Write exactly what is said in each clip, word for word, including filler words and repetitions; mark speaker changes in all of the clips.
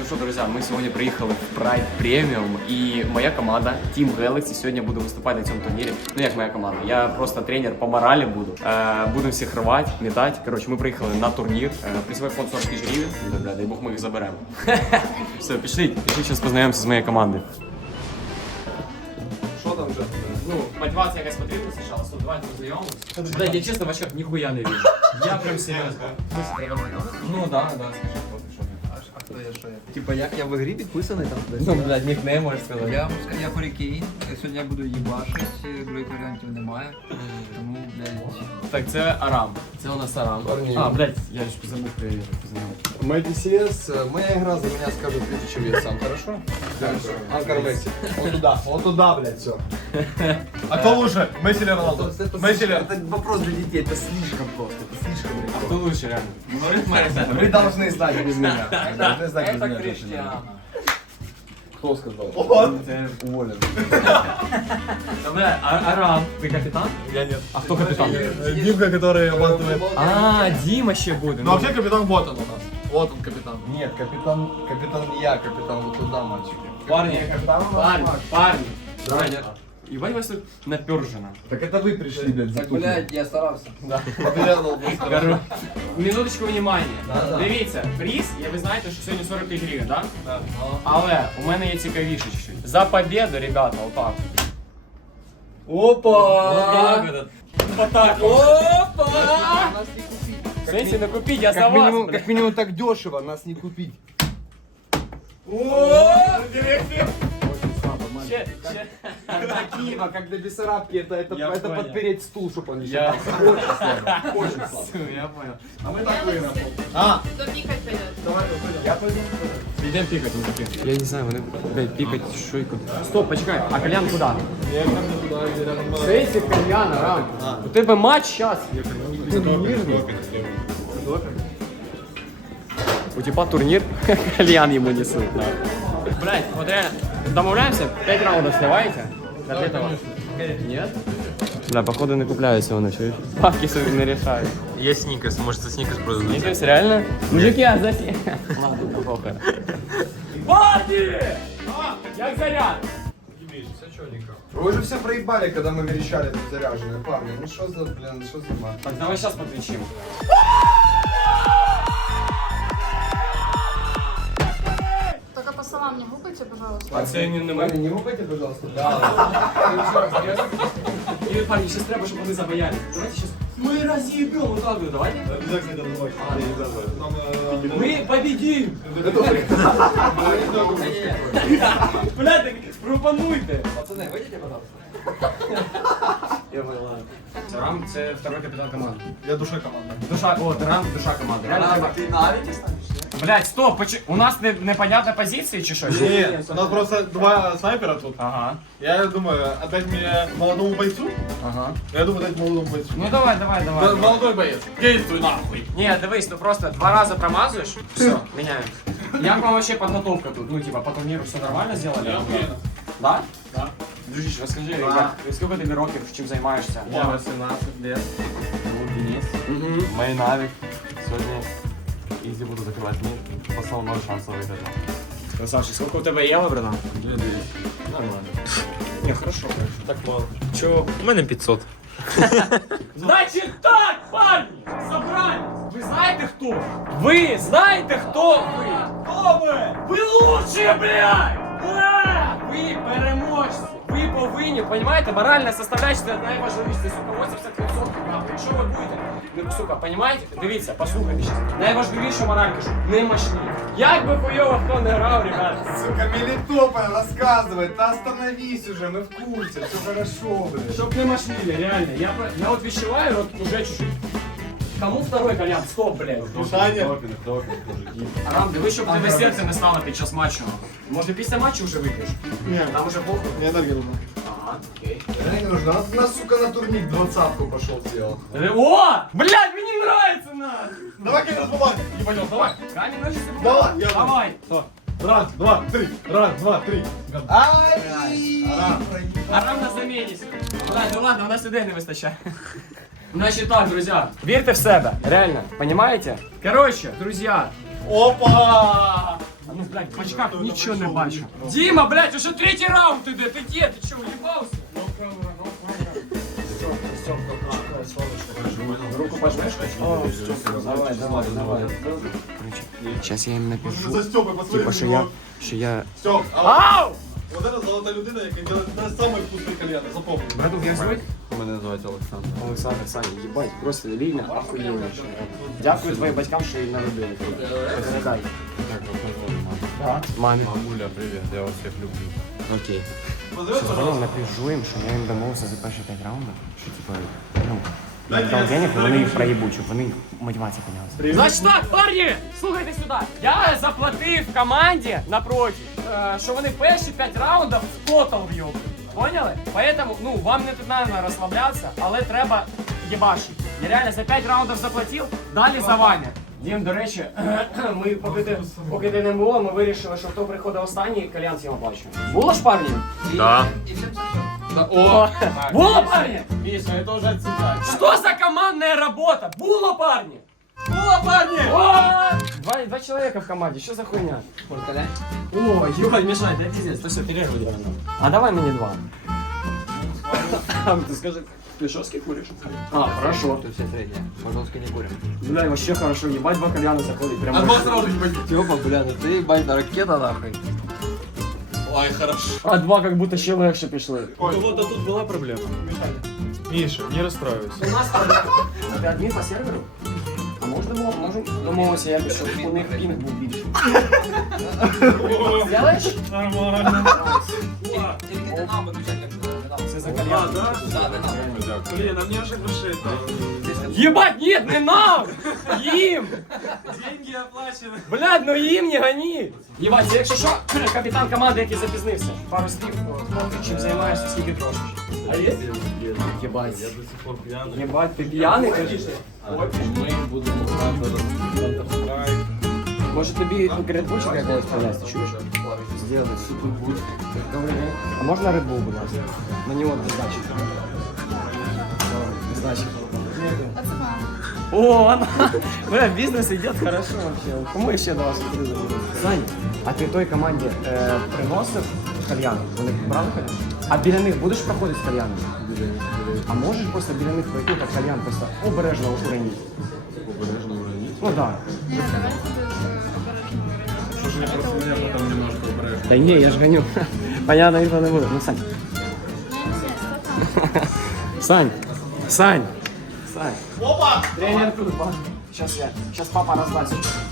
Speaker 1: что, друзья, мы сегодня приехали в Pride Premium, и моя команда Team Galaxy сегодня буду выступать на этом турнире. Ну, як моя команда, я просто тренер по морали буду. Э, будем всех рвать, метать. Короче, мы приехали на турнир. Э, призовой фонд сорок тысяч гривен. Да, бля, дай бог мы их заберем. Все, пошли, пошли, сейчас познакомимся с моей командой.
Speaker 2: Что там же?
Speaker 1: Ну, мотивация якась потрібна сначала, сто два познайомились. Блядь, я честно в очках нихуя не вижу. Я прям серьезно. Ну да, да, скажи, кто ты, что ты.
Speaker 2: А хто я, що я? Типа як я в ігрі підписаний там?
Speaker 1: Ну, блядь, никнейм можешь сказать.
Speaker 2: Я можу сказати, я Хорікейн. Сьогодні я буду їбашить, других варіантів немає. Тому, блядь.
Speaker 1: Так, це Арам. Це у нас Арам.
Speaker 3: Парни.
Speaker 1: А, блядь, я ж забув познайомити.
Speaker 3: Мэти си эс, моя игра за меня скажет тысячу весом, хорошо? Хорошо. Анкар Месси. Вот туда, вот туда, блядь, все.
Speaker 4: А кто лучше? Месси или Роналду? Месси или...
Speaker 2: Это вопрос для детей, это слишком просто, это слишком
Speaker 1: А хто лучше, реально?
Speaker 3: Вы должны знать без меня. Вы должны знать без меня.
Speaker 1: Криштиану.
Speaker 3: Кто сказал? Уволен.
Speaker 1: Да, бля, а- Арам, ты капитан?
Speaker 4: Я нет.
Speaker 1: А кто капитан?
Speaker 4: Димка, который обматывает.
Speaker 1: А, Дима ще буде.
Speaker 4: Ну вообще капитан вот он у нас. Вот он капитан.
Speaker 3: Нет, капитан, капитан не я, капитан вот туда, мальчики.
Speaker 1: Парни, парни, парни. Давайте. Ебать вас тут напержено.
Speaker 3: Так это вы пришли, блядь,
Speaker 2: Так, блядь, я старався.
Speaker 3: Подрядал быстро.
Speaker 1: Короче, минуточку внимания.
Speaker 2: Да-да.
Speaker 1: Дивіться, приз, я ви знаєте, що сьогодні сорок п'ять гривень, так?
Speaker 2: Так.
Speaker 1: Але у мене є цікавіше чуть-чуть. За победу, ребята, отак.
Speaker 2: Опа!
Speaker 1: Вот так. Опа! В сенсі не купіть, я за
Speaker 3: Как
Speaker 1: вас.
Speaker 3: минимум,
Speaker 1: блядь.
Speaker 3: как минимум так дешево, нас не купить.
Speaker 1: Ще, ще.
Speaker 3: Такие, как до Бессарабки, это, это,
Speaker 1: Я
Speaker 3: это
Speaker 1: понял.
Speaker 3: подпереть стул, чтобы он не
Speaker 1: Я-
Speaker 3: шатался. Очень слабо, очень слабо.
Speaker 1: Все, я понял.
Speaker 3: А мы так выиграем.
Speaker 4: А,
Speaker 5: Кто пикать пойдет?
Speaker 3: Я пойду.
Speaker 1: Йдемо пікати, мужики. Я не знаю, вони, блядь, пікать, що і куди. Стоп, почекай, а кальян куди?
Speaker 4: я как бы туда, где рядом было.
Speaker 1: Сесі кальян, Рам. У тебе матч зараз. У типа турнир, кальян ему несут. Да. Блять, вот реально, домовляемся, пять раундов сливаете? До этого? Нет? Бля, походу не купляюся вони, чуєш? Бабки собі не рішають.
Speaker 6: Є снікерс, може це снікерс продадуть.
Speaker 1: Сникерс, реально? Мужики, а заси... Ладно, похуй. Парни! Як заряд?
Speaker 3: Вы же все проебали, когда мы верещали тут заряженные парни. Ну что за, блин, что за мат?
Speaker 1: Так, давай сейчас покричим.
Speaker 5: Только по словам не гукайте, пожалуйста.
Speaker 1: А це не
Speaker 3: Парни, не рубайте, пожалуйста.
Speaker 1: И, парни, сейчас треба, чтобы они забоялись. Давайте сейчас... Мы разъебем вот так вот, давайте.
Speaker 4: Обязательно это давай. Там, э,
Speaker 1: Мы победим! Бля, так пропонуйте!
Speaker 2: Пацаны, выйдите, пожалуйста.
Speaker 1: Я понял, ладно. Рам — це второй капітан команди.
Speaker 4: Я душа команда.
Speaker 1: Душа, о, Рам — душа команди. Реально треба...
Speaker 2: Ты на авике станешь?
Speaker 1: Блядь, стоп, поч... у нас не, непонятна позиція чи що?
Speaker 4: Нет, у нас просто два снайпера тут.
Speaker 1: Ага,
Speaker 4: Я думаю, отдать мне молодому бойцу.
Speaker 1: ага.
Speaker 4: Я думаю, дать молодому бойцу.
Speaker 1: Ну давай, давай, давай.
Speaker 4: Да, молодой боец. Действуй нахуй.
Speaker 1: Ні, дивись, ну просто два рази промазуєш, все, міняємо. Як вам вообще подготовка тут? Ну, типа, по турниру все нормально сделали?
Speaker 4: Я уверен.
Speaker 1: Да?
Speaker 4: Да.
Speaker 1: Дружище, розкажи,
Speaker 4: Да.
Speaker 1: як, скільки тобі років, чим займаєшся?
Speaker 4: Я восемнадцать лет.
Speaker 6: Денис,
Speaker 1: Угу.
Speaker 6: мої навик. Сьогодні ізі буду закривати мір. Послав ноль шансів виграти.
Speaker 1: Красавчик, сколько у тебе євро, братан?
Speaker 6: Нормально.
Speaker 1: Не, хорошо, хорошо.
Speaker 6: Так мало.
Speaker 1: Чого?
Speaker 6: У мене п'ятсот.
Speaker 1: Значит так, парни, собрались. Вы знаете кто? Вы знаете кто вы? Кто вы? Вы лучшие, блядь! Да! Ви переможці. Ви повинні, понимаете, моральна составляющая найважливіша, сука, вісімдесят відсотків нахуй. Якщо ви будете, ну, сука, понимаете? Дивіться, послухайте щас. Найважливіша моралька, що не мощні. Як би хуйово хто не грав, ребята.
Speaker 3: Сука, Мелитополь рассказывает, да остановись уже, мы в курсе, все хорошо, блядь.
Speaker 1: Чтоб не мощнили, реально. Я, про- я вот вещеваю, вот уже чуть-чуть. Кому второй кальян? Стоп, блядь.
Speaker 4: Душаня.
Speaker 1: Арам, диви, щоб тебе серце не стало під час матчу. Може після матчу вже вип'єш?
Speaker 4: Нет,
Speaker 1: Там уже похуй.
Speaker 4: мне энергия нужна.
Speaker 1: Ага, окей.
Speaker 3: Не нужно, он нас, сука, на турник двадцатку пошел сделал.
Speaker 1: О! Блядь, мне нравится нас!
Speaker 4: Давай камень бумаги. Ебанем, давай.
Speaker 1: Камень, ножницы,
Speaker 4: Давай,
Speaker 1: бумага.
Speaker 4: я-
Speaker 1: Давай.
Speaker 4: Раз, два, три. Раз, два, три.
Speaker 3: Ай!
Speaker 1: Арам на заміні. Блядь, ну ладно, у нас людей не вистачає. Значит так, друзья, верьте в себя, реально, понимаете? Короче, друзья,
Speaker 4: Опа!
Speaker 1: Ну, блядь, в очках нічого не бачу. Діма, блядь, уже третій раунд іде, ти де? Ти що, уїбався? Руку пожмешь? Давай, давай, давай.
Speaker 7: Сейчас я їм напишу,
Speaker 4: За Степой, посмотри
Speaker 7: типа,
Speaker 4: на
Speaker 7: що я,
Speaker 4: него.
Speaker 7: що я...
Speaker 4: Степ, а
Speaker 1: Ау!
Speaker 4: вот это золотая людина, яка делает самые вкусные кальяны, запомни.
Speaker 1: Братух, як звуть?
Speaker 6: Мене звати Олександр.
Speaker 1: Олександр, Саня, їбать, просто лільна, охуєнніше. Дякую твоїм батькам, що її народили. Передай. Да.
Speaker 7: Мамі.
Speaker 6: Мамуля, привіт, я вас всіх люблю.
Speaker 7: Окей.
Speaker 4: Позовешь,
Speaker 7: Потім
Speaker 4: пожалуйста.
Speaker 7: напишу їм, що я їм домовився за перші п'ять раундів, що, типа, ну, я їм дав денег, і вони їх проїбуть, щоб вони мотивація піднялася.
Speaker 1: Значить так, парні, слухайте сюди. Я заплатив команді напроти, е, що вони перші п'ять раундів в тотал в'єбли. Поняли? Поэтому, ну, вам не треба розслаблятися, але треба їбашити. Я реально за п'ять раундів заплатив, далі за вами. Дім, до речі, ми поки ти, поки ти не було, ми вирішили, що хто приходить останній, кальян всім оплачує. Було ж, парні?
Speaker 6: Да.
Speaker 1: О! Було, парні?
Speaker 6: Миша, это уже цитата.
Speaker 1: Что за командная работа? Було, парни! Було, парни! О! Два, два человека в команде, что за хуйня? О, ебать, мешает, я пиздец, то все, перерыв делаем. А давай мне два. Ты скажи, ты шоски куришь? А, хорошо.
Speaker 2: Тут все средние. Пожалуйста, не курим.
Speaker 1: Бля, вообще хорошо, ебать, два кальяна заходит прям.
Speaker 4: А два сразу не пойди.
Speaker 2: Степа, бля, ну ты, ебать, ракета нахуй.
Speaker 4: Ой, хорошо.
Speaker 1: А два как будто ще легше пішли.
Speaker 6: Вот, а тут была проблема. Миша, не расстраивайся.
Speaker 1: У нас проблема. А ти адмін по серверу? А можна було, можемо домовитися, якось, щоб у них пінг був більший. Сделаєш?
Speaker 6: Нормально.
Speaker 2: Телеканал нам выключать как
Speaker 1: Це за кальян.
Speaker 2: Да, да, да.
Speaker 6: Блин, а мне уже душит.
Speaker 1: Ебать, нет, не нам! Им!
Speaker 6: Деньги оплачены.
Speaker 1: Блядь, ну їм не гони! Єбать, якщо що, капітан команди, який запізнився. Пару слів, хто ти чим займаєшся, скільки трошиш. А є? Єбать.
Speaker 6: Я до сих пор пьяный.
Speaker 1: Єбать, ти п'яний, кажеш?
Speaker 6: Мы будем играть в Counter-Strike.
Speaker 1: Може тобі редбульчика якогось принести, чуєш? Сделать супербуль. Добрий день. А можна редбул, будь ласка? На нього без здачі. Без здачі.
Speaker 5: А це мама.
Speaker 1: О, она... Бля, бизнес идет хорошо вообще. Кому еще до вас призову? Саня, а ти той команді е, приносив кальян? Вони брали кальян? А біля них будеш проходити з кальяном? А можеш просто біля них пройти, так кальян просто обережно уронити?
Speaker 6: Обережно уронить.
Speaker 1: Ну так.
Speaker 5: Ні, давай тут
Speaker 6: Что же я просто меня потом немножко обережно.
Speaker 1: Да не, я ж гоню. Понятно, ніхто не буде. Ну, Сань. Сань. Сань. Сань.
Speaker 4: Опа!
Speaker 1: Тренер тут, ба. Сейчас я. Сейчас папа раздаст.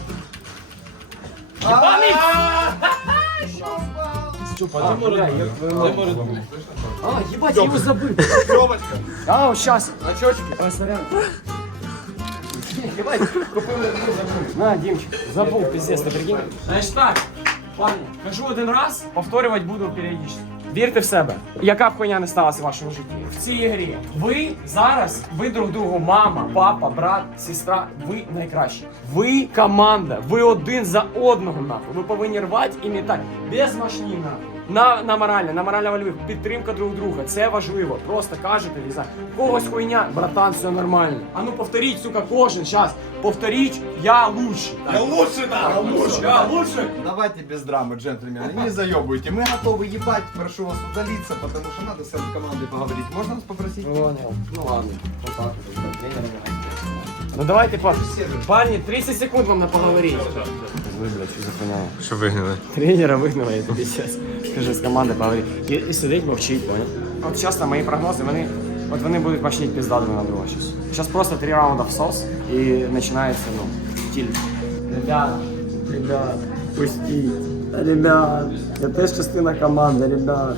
Speaker 6: Степа,
Speaker 1: А,
Speaker 6: ты
Speaker 1: бля,
Speaker 6: может
Speaker 1: я
Speaker 6: быть?
Speaker 1: твою
Speaker 6: Ты может быть?
Speaker 1: А, ебать, я его забыл.
Speaker 4: Степочка.
Speaker 1: А, сейчас. Очочки. Ой, сорян. Ебать, купил забыл. На, Димчик, забыл, пиздец, ты прикинь. Значит так, парни, кажу один раз, повторювати буду періодично. Вірте в себе. Яка б хуйня не сталася в вашому житті. В цій грі ви зараз, ви друг другу, мама, папа, брат, сестра, ви найкращі. Ви команда, ви один за одного нахуй. Ви повинні рвати і мітати. Без машні нахуй. На, на моральне, на морально-вольових, підтримка друг друга, це важливо. Просто кажете, не знаю, когось хуйня, братан, все нормально. А ну повторіть, сука, кожен, щас, повторіть, я лучший.
Speaker 4: Я лучше, да! Я лучше!
Speaker 1: Я лучший.
Speaker 3: Давайте без драмы, джентльмены, не заебывайте. Мы готовы ебать, прошу вас удалиться, потому что надо с этой командой поговорить. Можно нас попросить?
Speaker 1: Понял. Ну ладно. Вот так вот, тренером играть. Ну давайте, пар... парни, тридцать секунд вам на поговорить.
Speaker 7: Ви, блядь, що за хуйня?
Speaker 6: Что выгнали?
Speaker 1: Тренера вигнали, я тобі зараз скажу, з команди поговорити. І, і сидить, мовчить, понял? От часто мої прогнози, вони, от вони будуть мощнити пізда друг на друга щас. Зараз просто три раунда в сос і починається, ну, тіль. Ребят, ребят, пустіть. Ребят, я теж частина команди, ребят.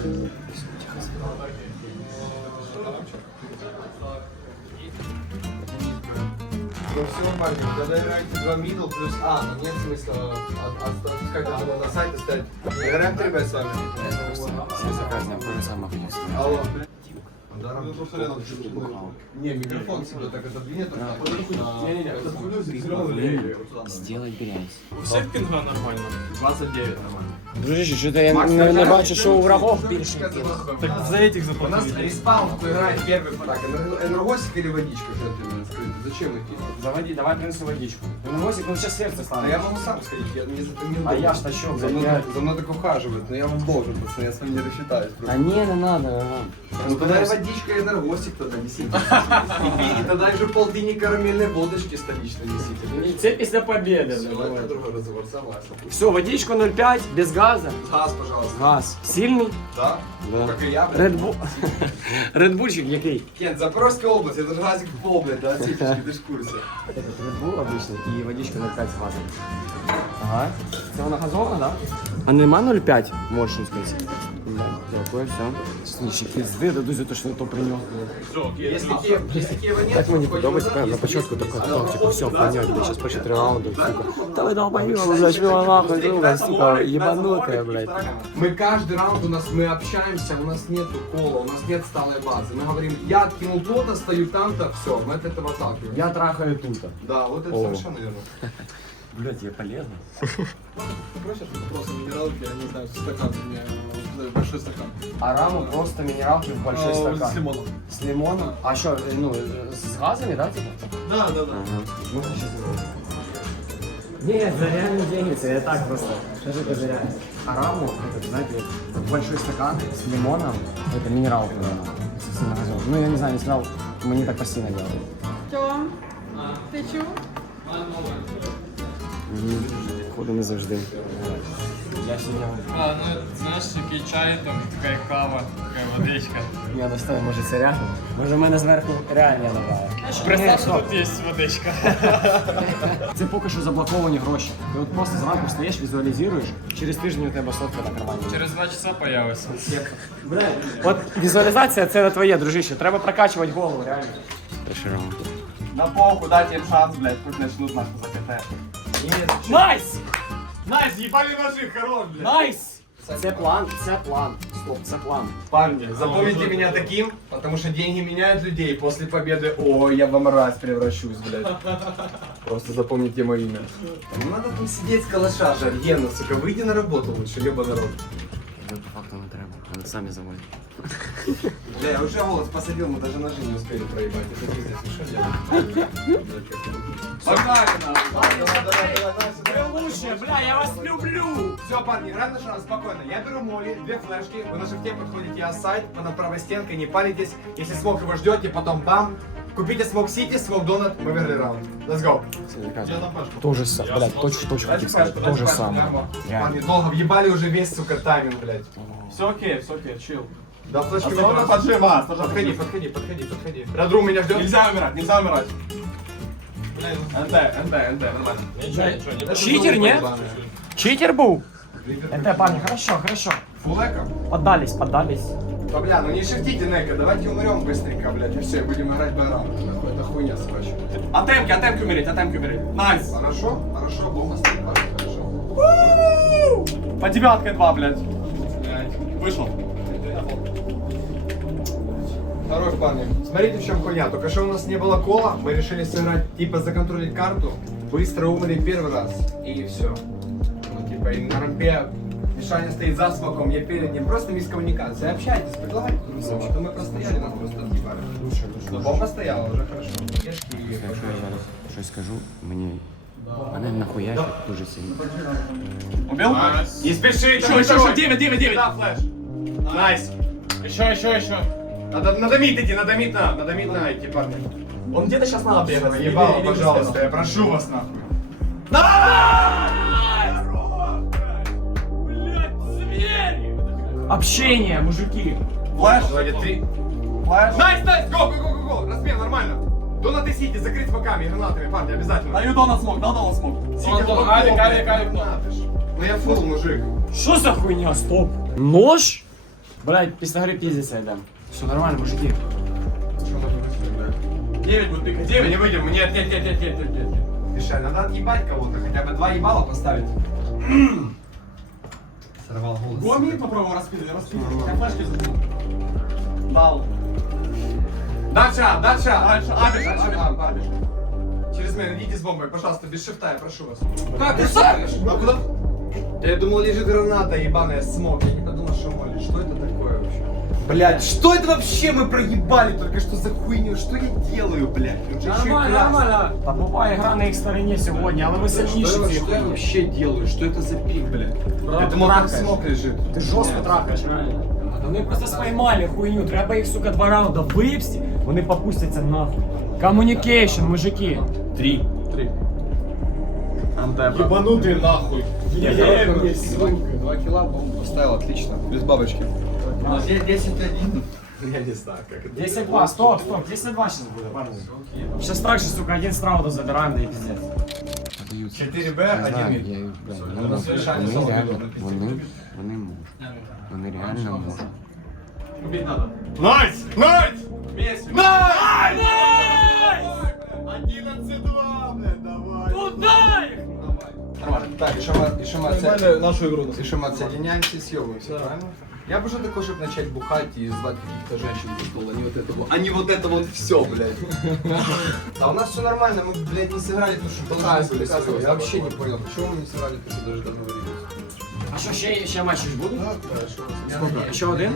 Speaker 3: Ну все, парни, когда играете два мидл плюс А, но нет смысла от- от- отпускать одного на сайт и ставить. Играем три бет с вами.
Speaker 7: Все закази, я понял, сам охуел.
Speaker 3: Алло.
Speaker 4: Ну, просто рядом чуть-чуть бухал.
Speaker 3: Не, микрофон себе так отодвинет.
Speaker 1: Не-не-не.
Speaker 7: Сделать грязь.
Speaker 6: У всех пинга нормально. двадцать девять нормально.
Speaker 7: Дружище, що-то я не, не бачу, що у врагов більше.
Speaker 4: Так за этих
Speaker 3: У нас
Speaker 4: заплатили.
Speaker 3: респаун, кто играет первый так, энерго- энергосик или водичка, что ты мне скажи? Зачем идти?
Speaker 7: Заводи, давай принесу водичку. Ну, Мосик, ну сейчас сердце
Speaker 3: А
Speaker 7: станет.
Speaker 3: я могу сам сходить, я мне за это не
Speaker 7: А я ж тащу,
Speaker 3: за
Speaker 7: блядь,
Speaker 3: мной,
Speaker 7: я-
Speaker 3: за мной так ухаживают, но я вам должен, пацаны, я с вами не рассчитаюсь.
Speaker 7: А
Speaker 3: просто.
Speaker 7: не, не надо, не надо.
Speaker 3: Ну тогда и водичка, и энергосик тогда несите. И тогда еще полтинни карамельной водочки столичной несите.
Speaker 7: Це після победы.
Speaker 3: Давай, это другой разговор, согласен.
Speaker 7: Все, водичку ноль пять, без газа.
Speaker 3: Газ, пожалуйста.
Speaker 7: Газ. Сильний?
Speaker 3: Да?
Speaker 7: Да.
Speaker 3: Как и я, блядь.
Speaker 7: Редбул. Редбульчик який?
Speaker 3: Кент, Запорожская область, это же газик пол, блядь, да, типичный, ты ж в курсе.
Speaker 7: Редбул обычный і водичка ноль пять з газом. Ага. Це вона газована, да? А нема ноль пять мощності? Дякую, все. Слушай, пизди дадуть за те, що то принес.
Speaker 3: Если Киев, если Киева нет,
Speaker 7: Так мені
Speaker 3: то
Speaker 7: подобається,
Speaker 3: хоть
Speaker 7: на
Speaker 3: назад,
Speaker 7: початку
Speaker 3: если
Speaker 7: така
Speaker 3: есть.
Speaker 7: тактика, все, понять, блядь, сейчас по четыре раунда, сука. Да вы долбоёбы, блядь, чего нахуй, друга, сука, ебанутая, блядь.
Speaker 3: Мы каждый раунд у нас, мы общаемся, у нас нету кола, у нас нет сталой базы. Мы говорим, я откинул то-то, стою там-то, все, мы от этого отталкиваемся.
Speaker 7: Я трахаю тут.
Speaker 3: Да, вот это
Speaker 7: О.
Speaker 3: совершенно верно.
Speaker 7: Блядь, я полезно.
Speaker 4: Просишь просто минералки, я не знаю, стакан у меня, э, большой стакан.
Speaker 7: А раму просто минералки в большой
Speaker 4: А,
Speaker 7: стакан.
Speaker 4: С лимоном.
Speaker 7: С лимоном? А что, ну, с газами, да, типа?
Speaker 4: Да, да, да.
Speaker 7: Можно сейчас Нет, за реальные деньги, это я так просто. Скажи, это за реально. А раму, это, знаете, вот большой стакан с лимоном, это минералка, наверное, с магазином. Ну, я не знаю, не сказал, мы не так постійно делаем.
Speaker 5: Тьом, ти чув?
Speaker 7: Ходу не завжди. Я сидел.
Speaker 1: А, ну, знаєш, який чай, там, така кава, така водичка.
Speaker 7: Я достаю, може це реально? Може в мене зверху реально набрали.
Speaker 1: Представ, що тут є водичка.
Speaker 7: Це поки що заблоковані гроші. Ти от просто зранку встаєш, візуалізуєш, через тиждень у тебе сотка на кармані.
Speaker 1: Через два часа появиться.
Speaker 7: От візуалізація це твоє, дружище. Треба прокачувати голову, реально. Перший раунд.
Speaker 4: На похуй, дайте им шанс, блядь, пусть начнут нахуй закатать.
Speaker 7: Найс!
Speaker 4: Найс, ебали ножи, хорош, блядь.
Speaker 7: Найс! Це план, це план. Стоп, це план.
Speaker 3: Парни, запомните меня таким, потому что деньги меняют людей. После победы, ой, я в мразь превращусь, блядь. Просто запомните мое имя. Не надо там сидеть с калаша, Жаргена, сука, выйди на работу лучше, либо на работу.
Speaker 7: Ну, по факту не треба, вони самі заводять.
Speaker 3: Бля, я уже голос посадил, мы даже ножи не успели проебать. Это пиздец, ну что делать?
Speaker 4: Погнали, нахуй.
Speaker 7: Ви лучше, бля, я вас люблю!
Speaker 3: Все, парни, играем на шанс, спокойно. Я беру моли, две флешки, вы на шифте подходите а сайт, вы на правой стенке, не палитесь. Если смог его ждете, потом бам. Купите смог сити, смог донат, мы выиграли раунд. Let's go.
Speaker 7: То же самое, блядь, точно, точно хотів сказати, то же самое. Реально.
Speaker 3: Парни, долго въебали уже весь, сука, тайминг, блядь.
Speaker 4: Все окей, все окей, чил.
Speaker 3: Да, флешки
Speaker 4: Осторожно,
Speaker 3: выбрасывай.
Speaker 4: поджима, осторожно.
Speaker 3: Подходи, подходи, подходи, подходи. Радру меня ждет.
Speaker 4: Нельзя умирать, нельзя умирать. НТ, НТ, НТ, нормально.
Speaker 7: Читер, не? Читер был? Это, парни, хорошо, хорошо.
Speaker 3: Фулека?
Speaker 7: Поддались, поддались.
Speaker 3: Да, бля, ну не шифтите, Нека, давайте умрем быстренько, блядь, и все, будем играть байрам. Нахуй, это хуйня собачья.
Speaker 4: Атемки, атемки умереть, атемки умереть. Найс.
Speaker 3: Хорошо? Хорошо, бомба стоит, парни, хорошо.
Speaker 4: По девяткой два, блядь. Вышел.
Speaker 3: Хорош, парни. Смотрите, в чем хуйня. Только что у нас не было кола, мы решили сыграть, типа, законтролить карту, быстро умыли первый раз, и все. Ну, типа, и на рампе Мишаня стоит за смоком, я перед ним. Просто мискоммуникация. Общайтесь, предлагайте друг другу, а то мы простояли, нас просто отъебали. Но бомба стояла, уже хорошо. Кешки и
Speaker 7: Якщо я зараз щось скажу, мені... Мене нахуя дуже сильно.
Speaker 4: Убил?
Speaker 3: Не спеши,
Speaker 4: Еще, еще, еще, девять, девять, девять.
Speaker 3: Да, флеш.
Speaker 4: Найс. Еще, еще, еще.
Speaker 3: Надо, надо мид идти, надо мид на, надо мид на идти, парни.
Speaker 4: Он где-то сейчас надо бегать.
Speaker 3: Ебало, пожалуйста, я прошу вас, нахуй.
Speaker 7: Общение, мужики.
Speaker 4: Флэш.
Speaker 3: Давайте три.
Speaker 4: Флэш.
Speaker 3: Найс, найс, го, го, го, го, го. Размен, нормально. Донаты сити, закрыть боками и гранатами, парни, обязательно.
Speaker 4: Даю донат смог, дал донат смог.
Speaker 3: Сити глубоко,
Speaker 4: Алик,
Speaker 3: блядь,
Speaker 4: Алик, Алик.
Speaker 3: надо ж. Ну я фул, мужик.
Speaker 7: Что за хуйня? Стоп. Нож? Блядь, після гри пиздиться йдем. Все нормально, мужики.
Speaker 3: Что надо выстрелить, блядь?
Speaker 4: Девять будет пикать.
Speaker 3: Мы
Speaker 4: Девять.
Speaker 3: не выйдем, нет, нет, нет, нет, нет, нет, нет. Мишель, надо отъебать кого-то, хотя бы два ебала поставить. Сорвал голос.
Speaker 4: Гоми попробуй распилить, распилить. Я флешки забыл. Дал.
Speaker 3: Дальше, дальше.
Speaker 4: Дальше, А бежать, А бежать.
Speaker 3: А, бежать. Через меня идите с бомбой, пожалуйста, без шифта, я прошу вас. Как ты ставишь? А куда? Да я думал, лежит граната ебаная, смог. Я не подумал, что молит. Что это такое вообще? Блять, что это вообще мы проебали только что за хуйню? Что я делаю, блядь? Он же еще и
Speaker 1: Нормально,
Speaker 3: красный.
Speaker 1: нормально. Та попає гра на їх стороні сьогодні, але ви сильніші
Speaker 3: Что,
Speaker 1: цієї
Speaker 3: что я
Speaker 1: хуйні.
Speaker 3: вообще делаю? Что это за пик, блядь?
Speaker 1: Брат,
Speaker 3: Я думал, там
Speaker 1: трахаешь.
Speaker 3: смог лежит.
Speaker 1: Ти жорстко трахаєш, реально. Вони просто споймали хуйню, треба їх, сука, два раунда випсти, вони попустяться нахуй. Communication, мужики.
Speaker 6: Три. Три. Антепа.
Speaker 4: Ебанутый нахуй.
Speaker 3: Два кило бомбу поставил, отлично. Без бабочки. У нас есть десять один. Я не знаю, как это.
Speaker 1: десять два, стоп, стоп, десять два сейчас буде, парни. Сейчас так же, сука, один с раунда забираем, да и пиздец.
Speaker 3: четыре Б, один мид. У нас решали
Speaker 7: Вони
Speaker 3: соло.
Speaker 7: реально, вони, вони можуть. Вони реально можуть.
Speaker 6: Убить надо.
Speaker 3: Найс! Найс! Месси! Найс! одиннадцать два, блядь, давай.
Speaker 1: Туда их!
Speaker 3: Нормально. Так, еще мы, еще мы, отсо-
Speaker 4: Нормально нашу игру.
Speaker 3: еще мы отсоединяемся и съебываемся, правильно? Я бы уже такой, чтобы начать бухать и звать каких-то женщин за стол, а не вот это вот, а не вот это вот все, блядь. А у нас все нормально, мы, блядь, не сыграли то, что должны были сыграть. Я вообще не понял, почему мы не сыграли то, что даже должны были.
Speaker 1: А що, ще, ще матчі ж будуть?
Speaker 3: Сколько?
Speaker 1: Ще один?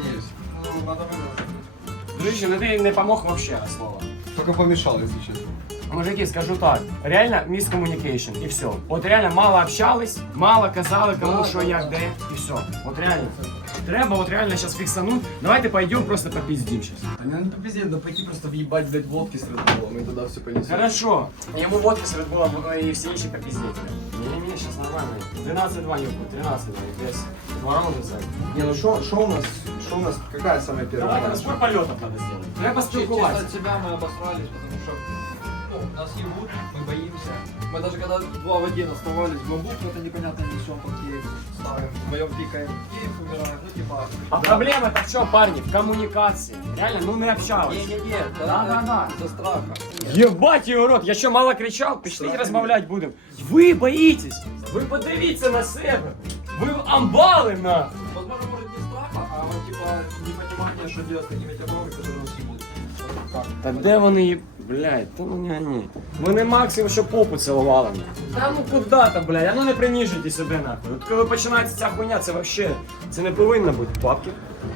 Speaker 1: Дружище, ну ти не помог вообще, слово.
Speaker 3: Только помешал, если честно.
Speaker 1: Мужики, скажу так, реально мискоммуникейшн, и все. Вот реально мало общались, мало казали кому що як де, и все. Вот реально. Треба вот реально сейчас фиксануть. Давайте пойдем просто попиздим сейчас.
Speaker 3: Да не надо попиздеть, надо пойти просто въебать, блядь, водки с Редбулом, и тогда все понесет.
Speaker 1: Хорошо. Ему водки с Red Bull и все ищи попиздеть. Не-не-не, сейчас нормально. тринадцать два не будет, тринадцать два. Без два раунда сзади.
Speaker 3: Не, ну что у нас, что у нас, какая самая первая?
Speaker 1: Давайте
Speaker 3: задача?
Speaker 1: разбор полетов надо сделать. Треба
Speaker 2: Чисто
Speaker 1: спілкуватися.
Speaker 2: от себя мы обосрались, потому что ну, нас ебут, мы боимся. Мы даже когда два в один оставались, в бамбук это непонятно несем по Киеву ставим, вдвоем пикаем, Киев умираем, ну типа...
Speaker 1: А проблема-то в чем, парни? В коммуникации. Реально, ну не общались.
Speaker 2: Не-не-не,
Speaker 1: Да-да-да.
Speaker 2: из-за страха.
Speaker 1: Ебать его рот, я що мало кричав? Пішли розмовляти будемо. Ви боїтесь! Ви подивіться на себе! Ви амбали нахуй!
Speaker 2: Возможно, может не страха, а вот типа непонимание, что делать с такими террорами, которые нас ебут. Как?
Speaker 1: Та де вони, їб- блядь, та ну не вони. Вони максимум, що попу цілували. Та ну куди то, блядь, а ну не принижуйте себе нахуй. От коли починається ця хуйня, це вообще, це не повинно бути бабки.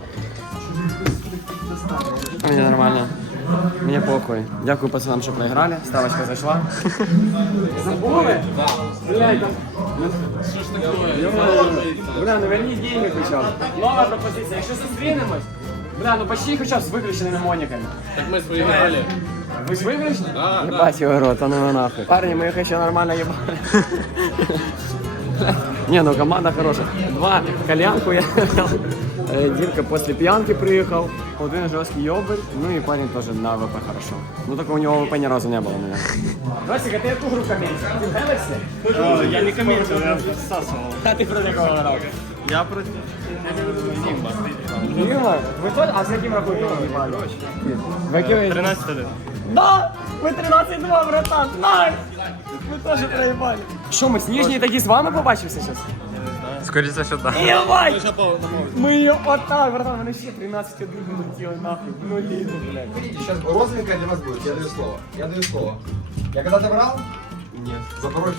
Speaker 1: Мені нормально. Мені похуй. Дякую пацанам, що проіграли. Ставочка зайшла. Забули? Блядь, там... Бля, ну верніть деньги хоча б. Нова пропозиція. Якщо зустрінемось, бля, ну почти хоча б з виключеними моніками.
Speaker 6: Так мы проиграли.
Speaker 1: Ви ж виграшні? Да, ебать его рот, а ну его нахуй. Парни, мы их еще нормально ебали. Не, ну команда хорошая. Два кальянку я Э, Димка после пьянки приехал, один жесткий ёбарь, ну и парень тоже на ВП хорошо. Ну только у него ВП ни разу не было у меня. Ростик, а ты эту игру комментил? Team Galaxy?
Speaker 8: Я не комментил, я всасывал.
Speaker 1: А ты против кого играл?
Speaker 8: Я против Нимба.
Speaker 1: Дима, вы тоже? А с каким рахунком ебали? Вы каким?
Speaker 8: тринадцать один.
Speaker 1: Да! Вы тринадцать два, братан! Найс! Вы тоже проебали. Что, мы с Нижней таки с вами побачимся сейчас?
Speaker 8: Скорее всего, да.
Speaker 1: Ебать! Мы ее вот так, братан, мы вообще тринадцать один минут нахуй. Ну лиду, блядь.
Speaker 3: Сейчас розовенькая для вас будет, я даю слово. Я даю слово. Я когда-то брал? Нет. Запорожье.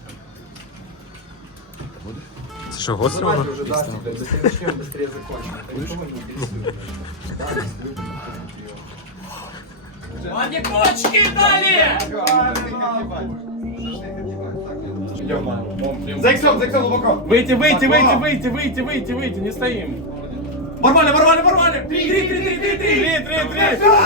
Speaker 8: Что, год
Speaker 3: Давайте уже, да, блядь, быстрее начнем, быстрее закончим. Никого не интересует. Да,
Speaker 1: Ладно, кочки дали!
Speaker 3: За иксом, за иксом глубоко.
Speaker 8: Выйти, выйти, выйти, выйти, выйти, выйти, выйти, не стоим. Ворвали, ворвали, ворвали! Три, три, три, три, три, три, три, три, три!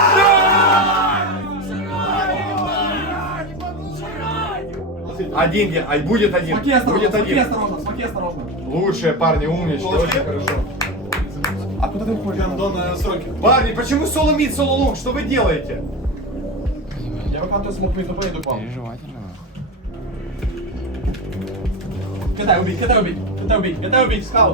Speaker 3: Один, я- а будет один. Будет один.
Speaker 4: осторожно, смотри осторожно.
Speaker 3: Лучшие парни, умнички, очень хорошо.
Speaker 4: А куда ты уходишь? До на сроки.
Speaker 3: Парни, почему соло мид, соло лонг? Что вы делаете?
Speaker 4: Я выкатываю смог мид, поеду к вам. Кидай убить, кидай убить, кидай убить, кидай убить, скаут.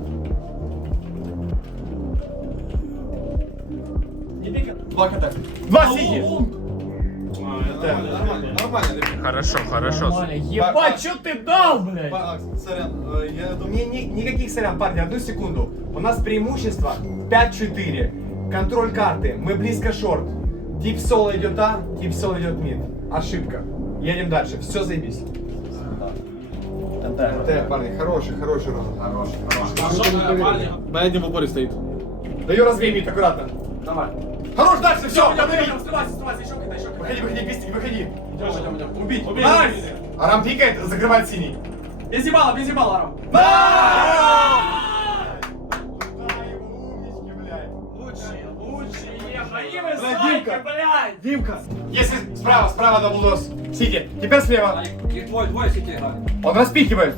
Speaker 4: Не пикай. Два кидай.
Speaker 3: Два сиги.
Speaker 4: Нормально, нормально.
Speaker 8: Хорошо, хорошо.
Speaker 1: Ебать, что ты дал, блядь?
Speaker 4: Сорян, я думаю...
Speaker 3: Не, не, никаких сорян, парни, одну секунду. У нас преимущество пять четыре. Контроль карты. Мы близко шорт. Тип соло идет А, тип соло идет мид. Ошибка. Едем дальше. Все заебись.
Speaker 1: те.
Speaker 3: Те, парни, хороший, хороший раунд. Хороший, хороший.
Speaker 4: На одним в упоре стоит.
Speaker 3: Даю развей мид, аккуратно.
Speaker 1: Давай.
Speaker 3: Хорош, дальше, все,
Speaker 1: Идем, идем, идем, сливайся, сливайся, еще кидай, еще кидай.
Speaker 3: Выходи, выходи, пистик, выходи.
Speaker 1: Идем, идем, идем.
Speaker 4: Убить, убить.
Speaker 1: Найс!
Speaker 3: Арам пикает, закрывает синий.
Speaker 1: Без ебала, без ебала, Арам. Лучшие, лучшие, мои высоки, блядь!
Speaker 3: Димка. Если справа, справа даблдос. Сиди. Теперь слева.
Speaker 2: Их двое, двое сети играли.
Speaker 3: Он распихивает.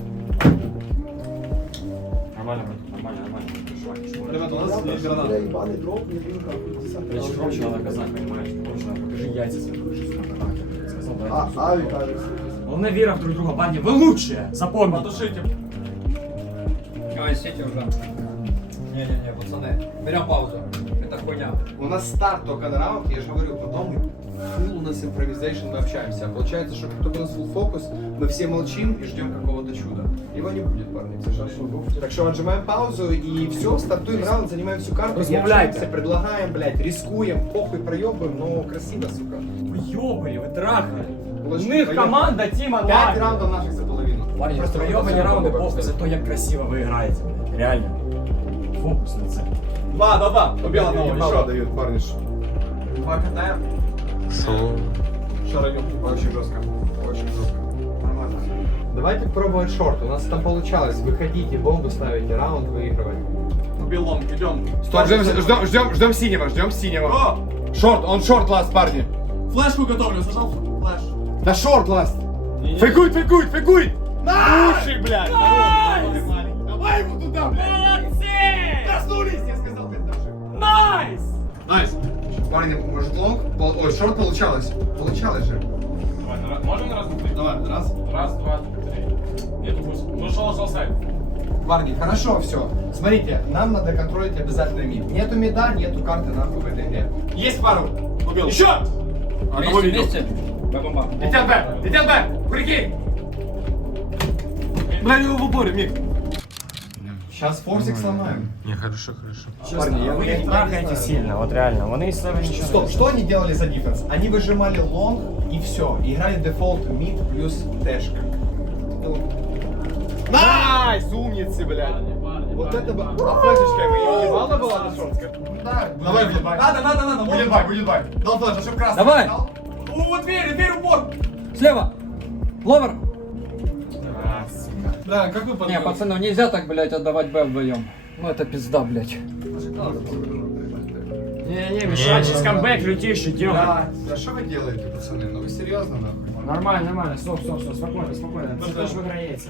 Speaker 1: Нормально, нормально, нормально.
Speaker 4: Ребята, у нас есть граната.
Speaker 1: Короче, громче надо казать, понимаешь? Громче надо, покажи яйца свои, покажи, сколько она сказал, да.
Speaker 7: Ави, кажется.
Speaker 1: Главное, вера в друг друга, парни, вы лучшие, запомни.
Speaker 4: Потушите.
Speaker 2: А, сети уже. Не-не-не, пацаны. Берем паузу. Это хуйня.
Speaker 3: У нас старт только на раунд, я же говорю, потом full у нас импровизейшн, мы общаемся. А получается, что как только у нас full фокус, мы все молчим и ждем какого-то чуда. Его не будет, парни, к сожалению. Так что отжимаем паузу и все, стартуем раунд, занимаем всю карту, и
Speaker 1: Размовляйте.
Speaker 3: общаемся, предлагаем, блядь, рискуем, похуй проебываем, но красиво, сука.
Speaker 1: Вы ёбали, вы трахали. У
Speaker 3: Лучше
Speaker 1: них
Speaker 3: поёбали.
Speaker 1: команда Тима
Speaker 3: Пять
Speaker 1: Лайв.
Speaker 3: раундов наших за половину.
Speaker 1: Парни, просто проебані раунди похуй за то, як красиво ви граєте, блядь. Реально. Фокус на це.
Speaker 4: Два, два, два. Убил одного,
Speaker 3: Ебало
Speaker 4: еще.
Speaker 3: дают, парни. Два катаем.
Speaker 4: Шаранем.
Speaker 3: Очень жестко. Очень жестко. Нормально. Давайте пробовать шорт. У нас там получалось. Выходите, бомбу ставите, раунд выигрывать.
Speaker 4: Убил лонг, идем.
Speaker 3: Стоп, ждем, ждем, ждем, ждем синего, ждем синего.
Speaker 4: О!
Speaker 3: Шорт, он шорт ласт, парни.
Speaker 4: Флешку готовлю, зажал флеш.
Speaker 3: Да шорт ласт. Фейкует, фейкует, фейкует. Лучший, блядь.
Speaker 1: Найс!
Speaker 3: Давай его туда, блядь.
Speaker 1: Молодцы!
Speaker 3: Проснулись, я сказал, ты даже.
Speaker 1: Найс!
Speaker 4: Найс.
Speaker 3: Парни, может лонг? Пол- Ой, шорт получалось. Получалось же.
Speaker 6: Можем на раз две?
Speaker 4: Давай, раз.
Speaker 6: Раз, два, три. Нету пусть. Ну шел, шел сайт.
Speaker 3: Парни, хорошо, все. Смотрите, нам надо контролить обязательно мид. Нету мида, нету карты нахуй в этой игре. Есть пару.
Speaker 4: Убил.
Speaker 3: Еще!
Speaker 4: Одного
Speaker 2: Вместе,
Speaker 4: видел.
Speaker 2: вместе. Б-бомба.
Speaker 3: Летят Б! Летят Б! Прикинь!
Speaker 4: Бля, его в упоре, миг.
Speaker 3: Сейчас форсик сломаем.
Speaker 6: Не, хорошо, хорошо.
Speaker 3: Парни, я,
Speaker 1: Вы
Speaker 3: я-
Speaker 1: их
Speaker 3: я
Speaker 1: трахаете
Speaker 3: не знаю.
Speaker 1: сильно, вот реально. Вони из себе ничего
Speaker 3: Стоп, что они делали за дефенс? Они выжимали лонг и все. Играли дефолт мид плюс тэшка. Найс! Умницы, блядь! Вот это бы... А флешечка ему ебало была на шорт? Да.
Speaker 4: Давай, блин. Надо, надо, надо.
Speaker 3: Будет бай, будет бай. Дал флеш, а чтоб красный
Speaker 2: Давай.
Speaker 3: дал.
Speaker 4: О, дверь, дверь, упор.
Speaker 2: Слева. Ловер.
Speaker 4: Бля, как вы
Speaker 2: Не,
Speaker 4: подумали?
Speaker 2: пацаны, нельзя так, блядь, отдавать Б вдвоем. Ну это пизда, блядь.
Speaker 1: Не-не, Миша, сейчас камбэк лютейший делай.
Speaker 3: Да, да что вы делаете, пацаны? Ну вы серьезно, нахуй?
Speaker 1: Нормально, нормально, стоп, стоп, стоп, спокойно, спокойно. Це теж виграється.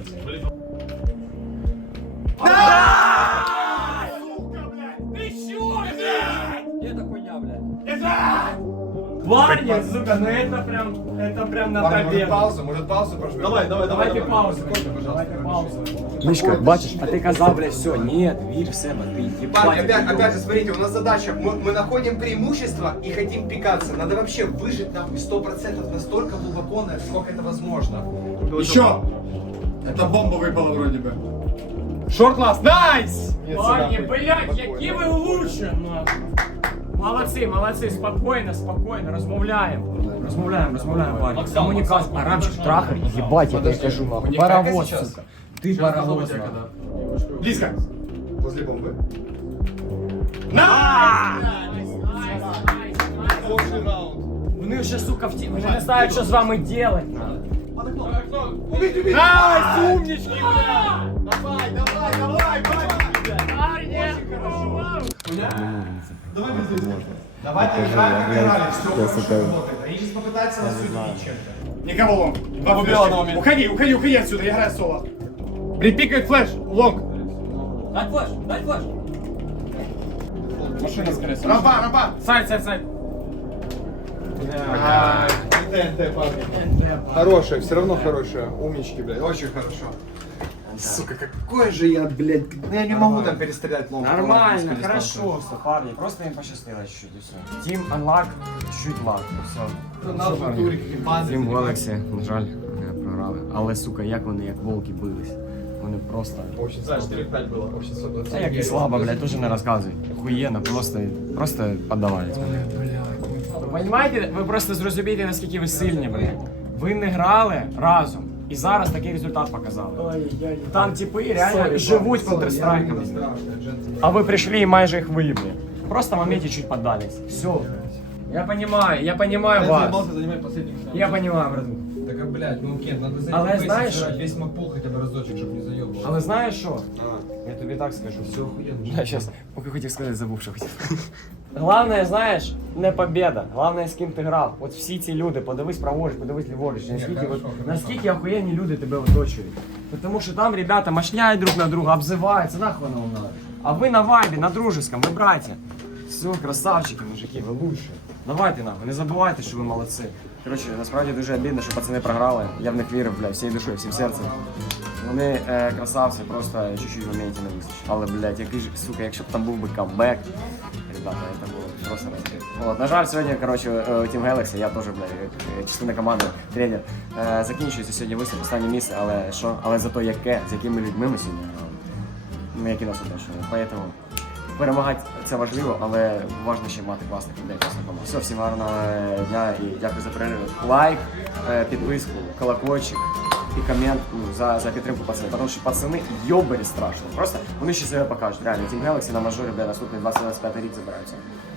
Speaker 2: Это хуйня, блядь.
Speaker 1: Парни, сука, ну это прям, это прям на
Speaker 3: Парни, может
Speaker 1: победу.
Speaker 3: паузу, может паузу прожмем?
Speaker 4: Давай, давай, давай.
Speaker 1: Давайте
Speaker 4: давай.
Speaker 1: паузу.
Speaker 3: Пожалуйста,
Speaker 1: Давайте паузу.
Speaker 7: Мишка, бачиш, а ти казав, блядь, все, ні, вір в себе, ти
Speaker 3: Парни,
Speaker 7: їбать.
Speaker 3: опять, опять же, смотрите, у нас задача, мы, мы находим преимущество и хотим пикаться. Надо вообще выжить нахуй сто процентов настолько глубоко, насколько это возможно. Еще!
Speaker 4: Это бомба выпала вроде бы.
Speaker 3: Шорт ласт, найс!
Speaker 1: Парни, блядь, які ви лучші, нахуй. Молодці, молодці, спокійно, спокійно, розмовляємо. Розмовляємо, розмовляємо, парні. Комунікація. Арамчик трахар,
Speaker 7: Ебать, я тебе кажу, нахуй. Паровоз, сука. Ти паровоз,
Speaker 4: Я
Speaker 7: нахуй.
Speaker 4: когда.
Speaker 3: Близко. Возле бомбы.
Speaker 4: Хороший раунд.
Speaker 1: Вони вже, сука, вті... Вони не знають, що з вами делать.
Speaker 4: Убить, убить.
Speaker 3: Найс, умнички, блядь! Давай, давай, давай, парни!
Speaker 4: Давай мы здесь.
Speaker 3: Давайте играем, как играли, все хорошо работает. Они сейчас попытаются нас судить чем-то. Никого лонг. Два
Speaker 4: Убил
Speaker 3: флешки.
Speaker 4: одного мид.
Speaker 3: Уходи, уходи, уходи отсюда, я играю соло. Припикает флеш, лонг.
Speaker 2: Дай флеш, дай флеш.
Speaker 4: Машина, скорее всего.
Speaker 3: Рампа, рампа.
Speaker 1: Сайт, сайт, сайт.
Speaker 3: А, ТНТ, парни. Хорошая, все равно хорошая. Умнички, блядь, очень хорошо. Сука, какой же я, блядь, ну я не могу там перестрелять лонг.
Speaker 1: Нормально, хорошо, все, парни. Просто им пощастило чуть-чуть и все. Тим Unlock, чуть-чуть лак, і все.
Speaker 3: На фактурі, які бази.
Speaker 7: Тім Galaxy, на жаль, не програли. Але, сука, як вони, як волки бились. Вони просто...
Speaker 3: Очень
Speaker 4: Да,
Speaker 3: слабо.
Speaker 4: четыре пять было.
Speaker 3: Очень слабо.
Speaker 7: Та як і слабо, блядь, теж не розказуй. Охуєнно, просто, просто поддавались.
Speaker 1: Ви розумієте, ви просто зрозумієте, наскільки ви сильні, блядь. Ви не грали разом
Speaker 7: І зараз такий результат показали. Там типи реально живуть Counter-Strike. А ви прийшли і майже їх виїбли. Просто в моменте чуть поддались. Все. Я понимаю, я понимаю вас.
Speaker 2: занимался, занимай последний.
Speaker 7: Я понимаю, братан.
Speaker 3: Так, а, блядь, ну, Кент, надо
Speaker 7: Але
Speaker 3: зайти
Speaker 7: знаєш-
Speaker 3: сыграть весь маппул хотя бы разочек, чтобы не заебал.
Speaker 7: Але знаєш що?
Speaker 3: А,
Speaker 7: Я тобі так скажу.
Speaker 3: все охуенно.
Speaker 7: Да, сейчас, поки хотів сказати, забув, що хотів. Главное, знаєш, не победа. Главное, з ким ти грав. От всі ці люди, подивись праворуч, подивись ліворуч. Наскільки,
Speaker 3: хорошо,
Speaker 7: от,
Speaker 3: хорошо.
Speaker 7: наскільки охуєнні люди тебе оточують. Тому що там ребята мошняють друг на друга, обзиваються, нахуй воно надо. А ви на вайбі, на дружеском, ви братья. Все, красавчики, мужики, ви лучші. Давайте нахуй, не забувайте, що ви молодці. Коротше, насправді дуже обідно, що пацани програли. Я в них вірив, бля, всією душою, всім серцем. Вони е, красавці, просто чуть-чуть в моменті не вистачить. Але, блядь, який ж, сука, якщо б там був би камбек, ребята, це було просто розбір. От, на жаль, сьогодні, коротше, е, Team Galaxy, я теж, блядь, як частина команди, тренер, е, закінчується сьогодні виступ, останнє місце, але що? Але зато яке, з якими людьми ми сьогодні грали. Ми які нас оточували. Поэтому перемагати це важливо, але важливо ще мати класних людей, класну команду. Все, всім гарного дня і дякую за перегляд. Лайк, е, підписку, колокольчик і комент, ну, за, за підтримку пацанів. Тому що пацани йобарі страшно. Просто вони ще себе покажуть. Реально, Team Galaxy на мажорі, де наступний двадцять двадцять п'ятий рік забираються.